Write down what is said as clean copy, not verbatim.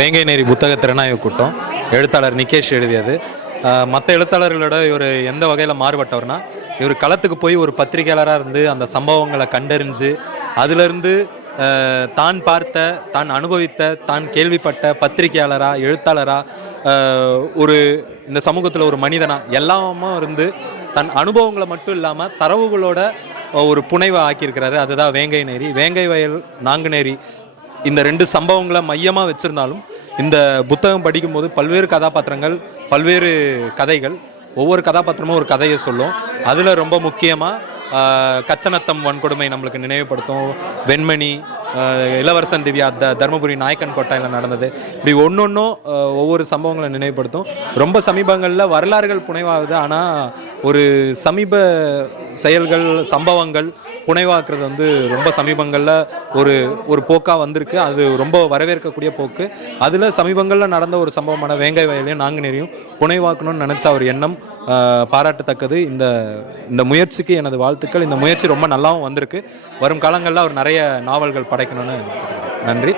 வேங்கை நேரி புத்தக திறனாய்வு கூட்டம். எழுத்தாளர் நிகேஷ் எழுதியது. மற்ற எழுத்தாளர்களோட இவர் எந்த வகையில் மாறுபட்டவர்னா, இவர் களத்துக்கு போய் ஒரு பத்திரிகையாளராக இருந்து அந்த சம்பவங்களை கண்டறிஞ்சு அதிலிருந்து தான் பார்த்த, தான் அனுபவித்த, தான் கேள்விப்பட்ட பத்திரிகையாளராக, எழுத்தாளராக, ஒரு இந்த சமூகத்தில் ஒரு மனிதனாக எல்லாமும் இருந்து தன் அனுபவங்களை மட்டும் இல்லாமல் தரவுகளோட ஒரு புனைவை ஆக்கியிருக்கிறாரு. அதுதான் வேங்கை நேரி. வேங்கை வயல், நாங்குநேரி இந்த 2 சம்பவங்களை மையமாக வச்சுருந்தாலும் இந்த புத்தகம் படிக்கும்போது பல்வேறு கதாபாத்திரங்கள், பல்வேறு கதைகள், ஒவ்வொரு கதாபாத்திரமும் ஒரு கதையை சொல்லும். அதில் ரொம்ப முக்கியமாக கச்சநத்தம் வன்கொடுமை நம்மளுக்கு நினைவுபடுத்தும். வெண்மணி, இளவரசன் திவ்யா, தர்மபுரி நாயக்கன் கோட்டையில் நடந்தது. இப்படி ஒவ்வொன்றும் ஒவ்வொரு சம்பவங்களை நினைவுபடுத்தும். ரொம்ப சமீபங்களில் வரலாறுகள் புனைவாகுது. ஆனால் ஒரு சமீப செயல்கள், சம்பவங்கள் புனைவாக்குறது ரொம்ப சமீபங்களில் ஒரு போக்காக வந்திருக்கு. அது ரொம்ப வரவேற்கக்கூடிய போக்கு. அதில் சமீபங்களில் நடந்த ஒரு சம்பவமான வேங்கை வயலையும் நாங்குநேரியும் புனைவாக்கணும்னு நினச்ச ஒரு எண்ணம் பாராட்டத்தக்கது. இந்த முயற்சிக்கு எனது வாழ்த்துக்கள். இந்த முயற்சி ரொம்ப நல்லாவும் வந்திருக்கு. வரும் காலங்களில் அவர் நிறைய நாவல்கள் படைக்கணும்னு நன்றி.